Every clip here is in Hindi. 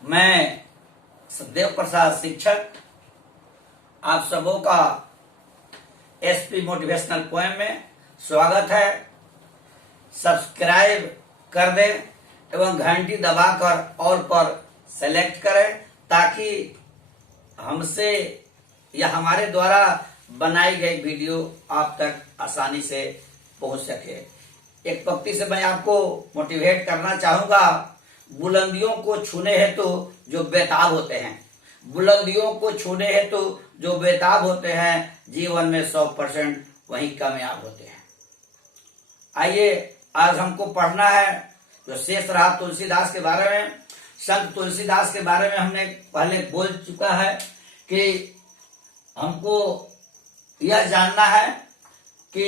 मैं सदेव प्रसाद शिक्षक आप सबों का एसपी मोटिवेशनल पोएम में स्वागत है। सब्सक्राइब कर दें एवं घंटी दबाकर ऑल पर सेलेक्ट करें ताकि हमसे या हमारे द्वारा बनाई गई वीडियो आप तक आसानी से पहुंच सके। एक पंक्ति से मैं आपको मोटिवेट करना चाहूंगा। बुलंदियों को छूने हेतु जो बेताब होते हैं, बुलंदियों को छूने हेतु जो बेताब होते हैं, जीवन में 100% वही कामयाब होते हैं। आइए आज हमको पढ़ना है जो शेष रहा तुलसीदास के बारे में। संत तुलसीदास के बारे में हमने पहले बोल चुका है कि हमको यह जानना है कि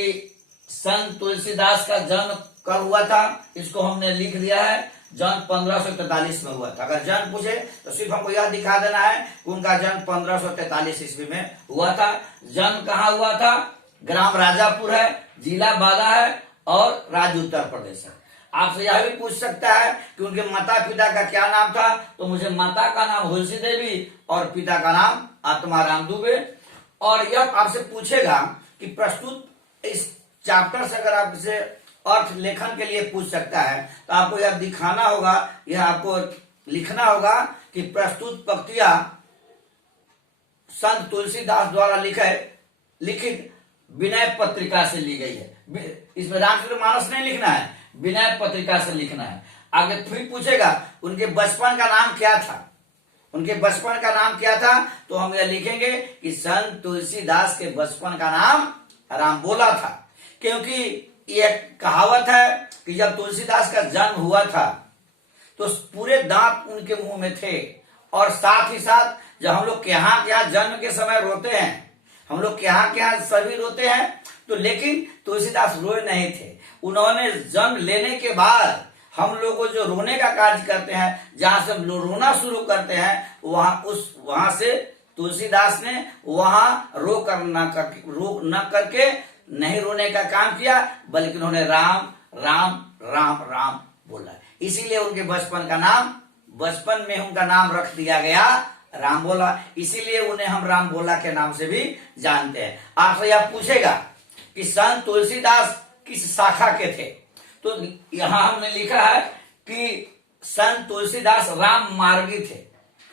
संत तुलसीदास का जन्म कब हुआ था। इसको हमने लिख दिया है, जन्म 1543 में हुआ था। अगर जन्म पूछे तो सिर्फ हमको यह दिखा देना है कि उनका जन्म 1543 ईस्वी में हुआ था। जन्म कहाँ हुआ था? ग्राम राजापुर है, जिला बादा है और राज्य उत्तर प्रदेश है। आपसे यह भी पूछ सकता है कि उनके माता पिता का क्या नाम था, तो मुझे माता का नाम हुलसी देवी और पिता का नाम आत्माराम दुबे। और यह आपसे पूछेगा कि प्रस्तुत इस चैप्टर से अगर आपसे अर्थ लेखन के लिए पूछ सकता है तो आपको यह दिखाना होगा, यह आपको लिखना होगा कि प्रस्तुत पंक्तियां संत तुलसीदास द्वारा लिखित विनय पत्रिका से ली गई है। इसमें रामचरितमानस नहीं लिखना है, विनय पत्रिका से लिखना है। आगे फिर पूछेगा उनके बचपन का नाम क्या था, उनके बचपन का नाम क्या था, तो हम यह लिखेंगे कि संत तुलसीदास के बचपन का नाम रामबोला था। क्योंकि ये कहावत है कि जब तुलसीदास का जन्म हुआ था तो पूरे दांत उनके मुंह में थे, और साथ ही साथ जब हम लोग के यहाँ जन्म के समय रोते हैं, हम लोग के यहाँ सभी रोते हैं, तो लेकिन तुलसीदास रोए नहीं थे। उन्होंने जन्म लेने के बाद हम लोग को जो रोने का कार्य करते हैं, जहां से हम लोग रोना शुरू करते हैं, वहां से तुलसीदास ने वहां रो न करके नहीं रोने का काम किया, बल्कि उन्होंने राम राम राम राम बोला। इसीलिए उनके बचपन में उनका नाम रख दिया गया राम बोला। इसीलिए उन्हें हम राम बोला के नाम से भी जानते हैं। आपसे यह पूछेगा कि संत तुलसीदास किस शाखा के थे, तो यहां हमने लिखा है कि संत तुलसीदास राम मार्गी थे।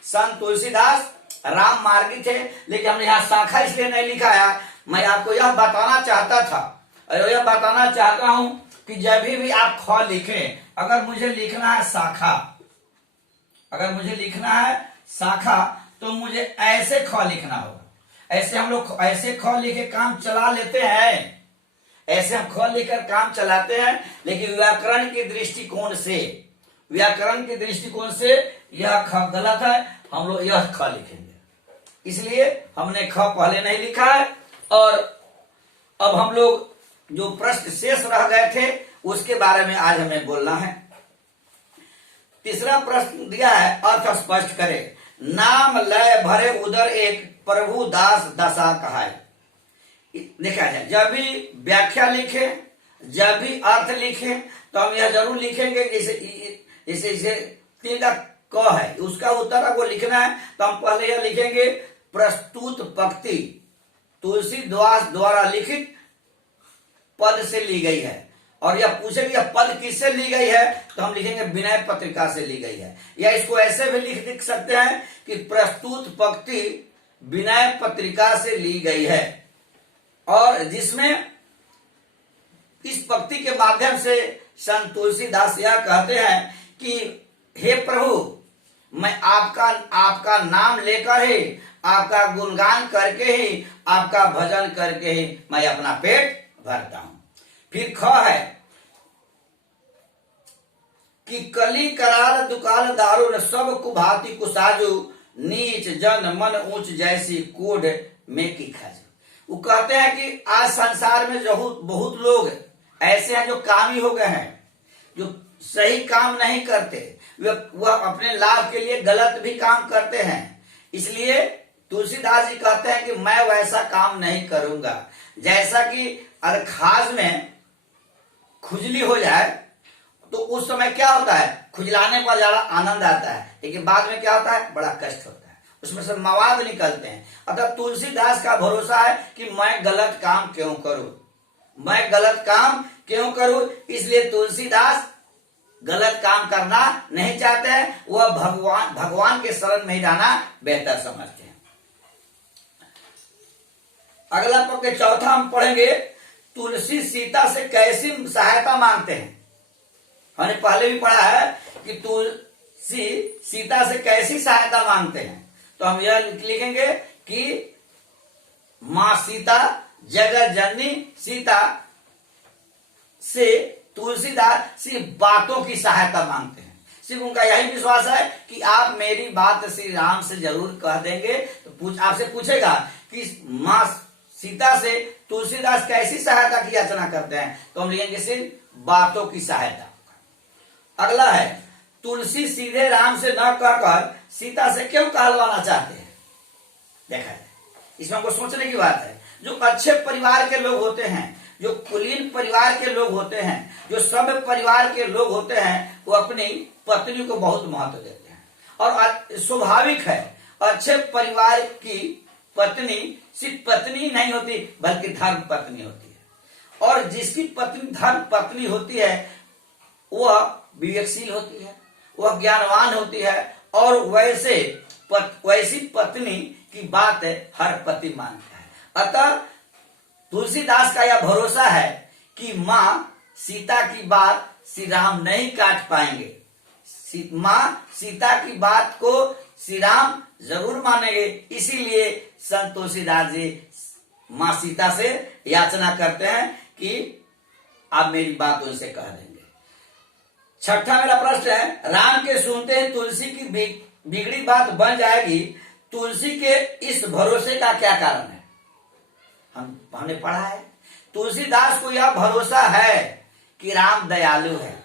संत तुलसीदास राम मार्गी थे, लेकिन हमने यहाँ शाखा इसलिए नहीं लिखा है। मैं आपको यह बताना चाहता था और यह बताना चाहता हूं कि जब भी आप ख लिखें, अगर मुझे लिखना है शाखा, अगर मुझे लिखना है शाखा, तो मुझे ऐसे ख लिखना होगा। ऐसे हम लोग ऐसे ख लिखे काम चला लेते हैं, ऐसे हम ख लिखकर काम चलाते हैं, लेकिन व्याकरण के दृष्टिकोण से यह ख गलत है। हम लोग यह ख लिखेंगे, इसलिए हमने ख पहले नहीं लिखा है। और अब हम लोग जो प्रश्न शेष रह गए थे उसके बारे में आज हमें बोलना है। तीसरा प्रश्न दिया है, अर्थ स्पष्ट करें। नाम लय भरे उदर एक प्रभु दास दशा कहाय। देखा जाए, जब भी व्याख्या लिखे, जब भी अर्थ लिखे, तो हम यह जरूर लिखेंगे जैसे तीन का क है, उसका उत्तर आपको लिखना है, तो हम पहले यह लिखेंगे प्रस्तुत पंक्ति तुलसीदास द्वारा लिखित पद से ली गई है। और यह पूछेगी यह पद किससे ली गई है, तो हम लिखेंगे विनय पत्रिका से ली गई है। या इसको ऐसे भी लिख सकते हैं कि प्रस्तुत पंक्ति विनय पत्रिका से ली गई है, और जिसमें इस पंक्ति के माध्यम से संत तुलसीदास यह कहते हैं कि हे प्रभु, मैं आपका नाम लेकर ही, आपका गुणगान करके ही, आपका भजन करके ही मैं अपना पेट भरता हूं। फिर ख है कि कली कराल दुकाल दारुण सब कुभाती कुसाजू, नीच जन मन ऊंच जैसी कोड में की खाजू। वो कहते हैं कि आज संसार में बहुत लोग ऐसे हैं जो कामी हो गए हैं, जो सही काम नहीं करते, वह अपने लाभ के लिए गलत भी काम करते हैं। इसलिए तुलसीदास जी कहते हैं कि मैं वैसा काम नहीं करूंगा। जैसा कि अगर खाज में खुजली हो जाए तो उस समय क्या होता है, खुजलाने पर ज्यादा आनंद आता है, लेकिन बाद में क्या होता है, बड़ा कष्ट होता है, उसमें से मवाद निकलते हैं। अतः तुलसीदास का भरोसा है कि मैं गलत काम क्यों करूं, मैं गलत काम क्यों करूं, इसलिए तुलसीदास गलत काम करना नहीं चाहते हैं, वह भगवान के शरण में ही रहना बेहतर समझते हैं। अगला पक्ष चौथा हम पढ़ेंगे, तुलसी सीता से कैसी सहायता मांगते हैं। हमने पहले भी पढ़ा है कि तुलसी सीता से कैसी सहायता मांगते हैं, तो हम यह लिखेंगे कि मां सीता जगत जननी सीता से तुलसीदास सिर्फ बातों की सहायता मांगते हैं। सिर्फ उनका यही विश्वास है कि आप मेरी बात श्री राम से जरूर कह देंगे। तो आपसे पूछेगा कि मां सीता से तुलसीदास कैसी सहायता की याचना करते हैं, तो हम लिखेंगे सिर्फ बातों की सहायता। अगला है, तुलसी सीधे राम से न कहकर सीता से क्यों कहलवाना चाहते हैं। देखा है, इसमें हमको सोचने की बात है। जो अच्छे परिवार के लोग होते हैं, जो कुलीन परिवार के लोग होते हैं, जो सभ्य परिवार के लोग होते हैं, वो अपनी पत्नी को बहुत महत्व देते हैं। और स्वाभाविक है, अच्छे परिवार की पत्नी सिर्फ पत्नी नहीं होती बल्कि धर्म पत्नी होती है। और जिसकी पत्नी धर्म पत्नी होती है वह विवेकशील होती है, वह ज्ञानवान होती है, और वैसी पत्नी की बात हर पति मानता है। अतः तुलसीदास का यह भरोसा है कि मां सीता की बात श्री राम नहीं काट पाएंगे, मां सीता की बात को श्री राम जरूर मानेंगे। इसीलिए संत तुलसीदास जी मां सीता से याचना करते हैं कि आप मेरी बात उनसे कह देंगे। छठा मेरा प्रश्न है, राम के सुनते ही तुलसी की बिगड़ी बात बन जाएगी, तुलसी के इस भरोसे का क्या कारण है। हमने पढ़ा है, तुलसीदास को यह भरोसा है कि राम दयालु है,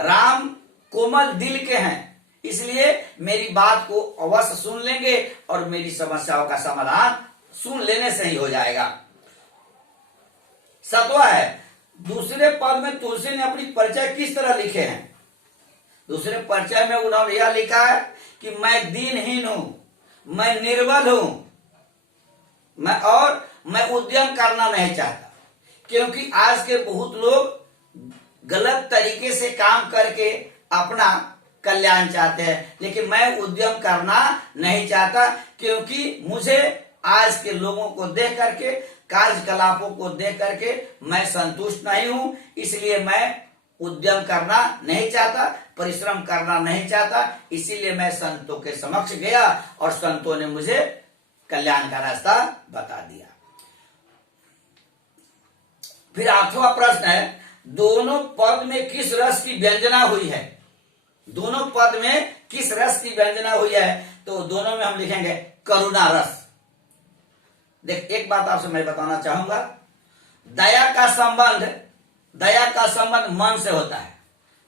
राम कोमल दिल के हैं, इसलिए मेरी बात को अवश्य सुन लेंगे और मेरी समस्याओं का समाधान सुन लेने से ही हो जाएगा। सातवां है, दूसरे पद में तुलसी ने अपनी परिचय किस तरह लिखे हैं। दूसरे परिचय में उन्होंने यह लिखा है कि मैं दीनहीन हूं, मैं निर्बल हूं, मैं उद्यम करना नहीं चाहता, क्योंकि आज के बहुत लोग गलत तरीके से काम करके अपना कल्याण चाहते हैं, लेकिन मैं उद्यम करना नहीं चाहता, क्योंकि मुझे आज के लोगों को देख करके, कार्यकलापों को देख करके मैं संतुष्ट नहीं हूं, इसलिए मैं उद्यम करना नहीं चाहता, परिश्रम करना नहीं चाहता। इसीलिए मैं संतों के समक्ष गया और संतों ने मुझे कल्याण का रास्ता बता दिया। फिर आठवां प्रश्न है, दोनों पद में किस रस की व्यंजना हुई है। दोनों पद में किस रस की व्यंजना हुई है, तो दोनों में हम लिखेंगे करुणा रस। देख, एक बात आपसे मैं बताना चाहूंगा, दया का संबंध मन से होता है,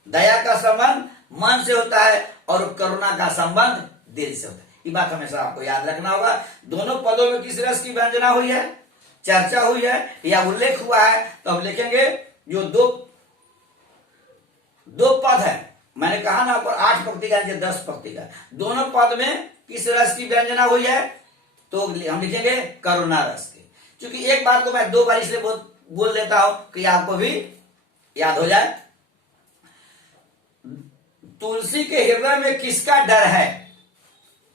दया का संबंध मन से होता है और करुणा का संबंध दिल से होता है। ये बात हमेशा आपको याद रखना होगा। दोनों पदों में किस रस की व्यंजना हुई है, चर्चा हुई है या उल्लेख हुआ है, तो हम लिखेंगे जो दो पद है, मैंने कहा ना ऊपर 8 पंक्ति का 10 पंक्ति का, दोनों पद में किस रस की व्यंजना हुई है, तो हम लिखेंगे करुणा रस की। क्योंकि एक बात को मैं 2 बार इसलिए बोल देता हूं कि आपको भी याद हो जाए। तुलसी के हृदय में किसका डर है,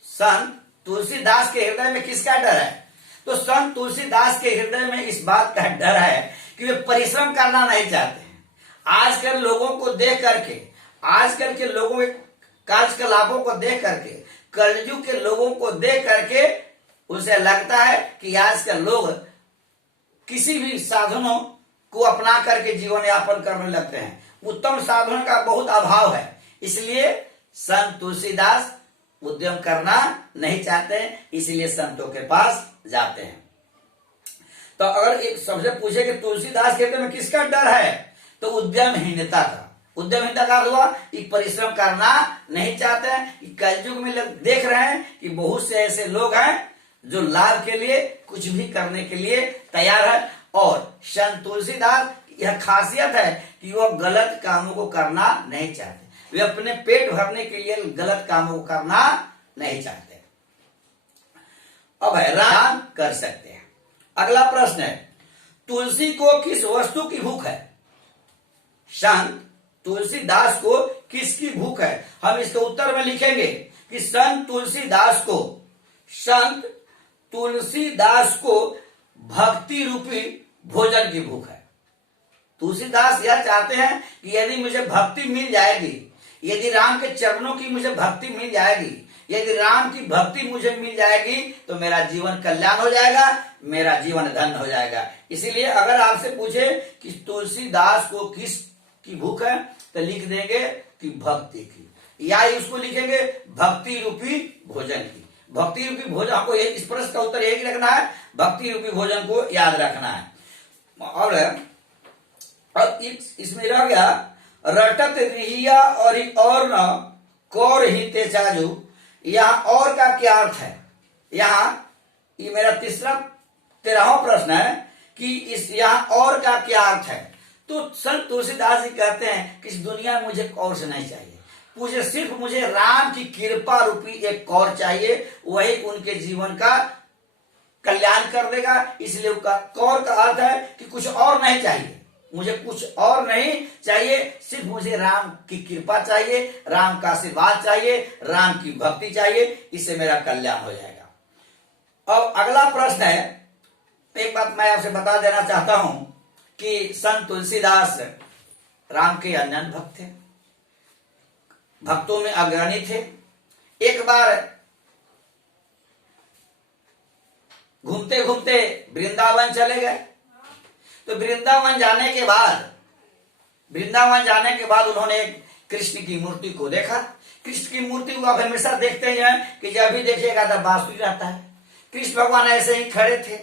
संत तुलसीदास के हृदय में किसका डर है, तो संत तुलसीदास के हृदय में इस बात का डर है कि वे परिश्रम करना नहीं चाहते हैं। आजकल लोगों को देख करके, आजकल के लोगों के कार्यकलापों को देख करके, कलयुग के लोगों को देख करके उसे लगता है कि आजकल लोग किसी भी साधनों को अपना करके जीवन यापन करने लगते हैं। उत्तम साधनों का बहुत अभाव है, इसलिए संत तुलसीदास उद्यम करना नहीं चाहते हैं, इसलिए संतों के पास जाते हैं। तो अगर एक सबसे पूछे कि तुलसीदास के हृदय में किसका डर है, तो उद्यमहीनता का। उद्यमहीनता का अर्थ हुआ कि परिश्रम करना नहीं चाहते हैं। कलयुग में लोग देख रहे हैं कि बहुत से ऐसे लोग हैं जो लाभ के लिए कुछ भी करने के लिए तैयार है, और संत तुलसीदास यह खासियत है कि वह गलत कामों को करना नहीं चाहते। वे अपने पेट भरने के लिए गलत कामों को करना नहीं चाहते। अब हैरान कर सकते हैं। अगला प्रश्न है, तुलसी को किस वस्तु की भूख है? संत तुलसीदास को किसकी भूख है? हम इसके उत्तर में लिखेंगे कि संत तुलसीदास को भक्ति रूपी भोजन की भूख है। तुलसीदास यह चाहते हैं कि यदि मुझे भक्ति मिल जाएगी, यदि राम के चरणों की मुझे भक्ति मिल जाएगी, यदि राम की भक्ति मुझे मिल जाएगी तो मेरा जीवन कल्याण हो जाएगा, मेरा जीवन धन्य हो जाएगा। इसीलिए अगर आपसे पूछे कि तुलसीदास को किस की भूख है तो लिख देंगे कि भक्ति की, या उसको लिखेंगे भक्ति रूपी भोजन की। भक्ति रूपी भोजन, आपको इस प्रश्न का उत्तर यही रखना है, भक्ति रूपी भोजन को याद रखना है। और अब इसमें रह गया रटत रिहिया और न कौर ही ते चाजू। यहाँ और का क्या अर्थ है? यहाँ ये मेरा 13वां प्रश्न है कि इस यहाँ और का क्या अर्थ है? तो संत तुलसीदास जी कहते हैं कि इस दुनिया में मुझे कौर से नहीं चाहिए, मुझे राम की कृपा रूपी एक कौर चाहिए, वही उनके जीवन का कल्याण कर देगा। इसलिए कौर का अर्थ है कि कुछ और नहीं चाहिए, मुझे कुछ और नहीं चाहिए, सिर्फ मुझे राम की कृपा चाहिए, राम का आशीर्वाद चाहिए, राम की भक्ति चाहिए, इससे मेरा कल्याण हो जाएगा। अब अगला प्रश्न है, एक बात मैं आपसे बता देना चाहता हूं कि संत तुलसीदास राम के अनन्य भक्त थे, भक्तों में अग्रणी थे। एक बार घूमते घूमते वृंदावन चले गए, तो वृंदावन जाने के बाद उन्होंने कृष्ण की मूर्ति को देखा। कृष्ण की मूर्ति को आप हमेशा देखते हैं कि जब भी देखिएगा तब बांसुरी रहता है। कृष्ण भगवान ऐसे ही खड़े थे।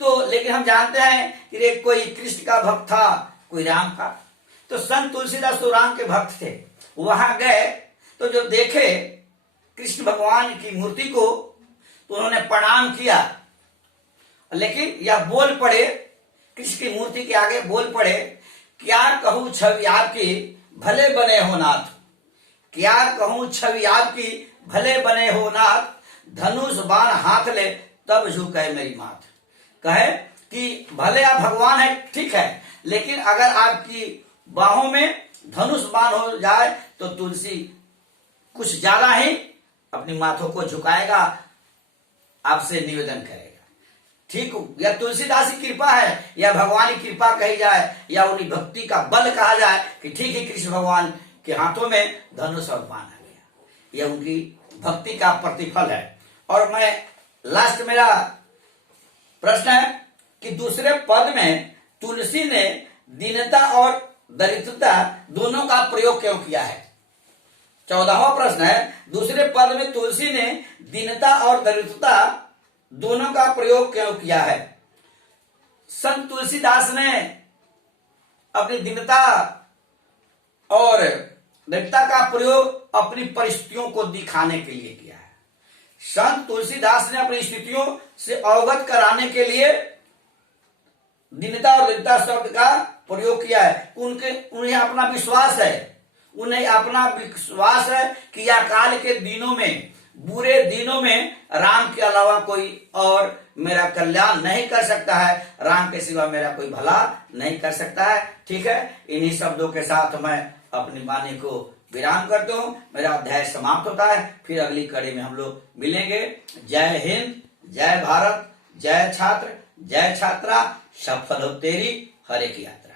तो लेकिन हम जानते हैं कि कोई कृष्ण का भक्त था, कोई राम का। तो संत तुलसीदास तो राम के भक्त थे, वहां गए तो जो देखे कृष्ण भगवान की मूर्ति को तो उन्होंने प्रणाम किया, लेकिन यह बोल पड़े, कृष्ण की मूर्ति के आगे बोल पड़े, क्या कहूं छवि आपकी भले बने हो नाथ, क्या कहूं छवि आपकी भले बने हो नाथ, धनुष बाण हाथ ले तब झुके मेरी माथ। कहे कि भले आप भगवान है, ठीक है, लेकिन अगर आपकी बाहों में धनुष बाण हो जाए तो तुलसी कुछ ज्यादा ही अपनी माथों को झुकाएगा, आपसे निवेदन करेगा। ठीक, या तुलसीदास की कृपा है या भगवान की कृपा कही जाए या उनकी भक्ति का बल कहा जाए कि ठीक है, कृष्ण भगवान के हाथों में धनुष और बाण आ गया, यह उनकी भक्ति का प्रतिफल है। और मैं लास्ट मेरा प्रश्न है कि दूसरे पद में तुलसी ने दीनता और दरिद्रता दोनों का प्रयोग क्यों किया है? 14वां प्रश्न है, दूसरे पद में तुलसी ने दीनता और दरिद्रता दोनों का प्रयोग क्यों किया है? संत तुलसीदास ने अपनी दीनता और दरिद्रता का प्रयोग अपनी परिस्थितियों को दिखाने के लिए किया है। संत तुलसीदास ने अपनी स्थितियों से अवगत कराने के लिए दीनता और दरिद्रता शब्द का प्रयोग किया है। उन्हें अपना विश्वास है कि यह काल के दिनों में, बुरे दिनों में राम के अलावा कोई और मेरा कल्याण नहीं कर सकता है, राम के सिवा मेरा कोई भला नहीं कर सकता है। ठीक है, इन्हीं शब्दों के साथ मैं अपनी वाणी को विराम करता हूं। मेरा अध्याय समाप्त होता है, फिर अगली कड़ी में हम लोग मिलेंगे। जय हिंद, जय भारत, जय छात्र, जय छात्रा, सफल हो तेरी हर एक यात्रा।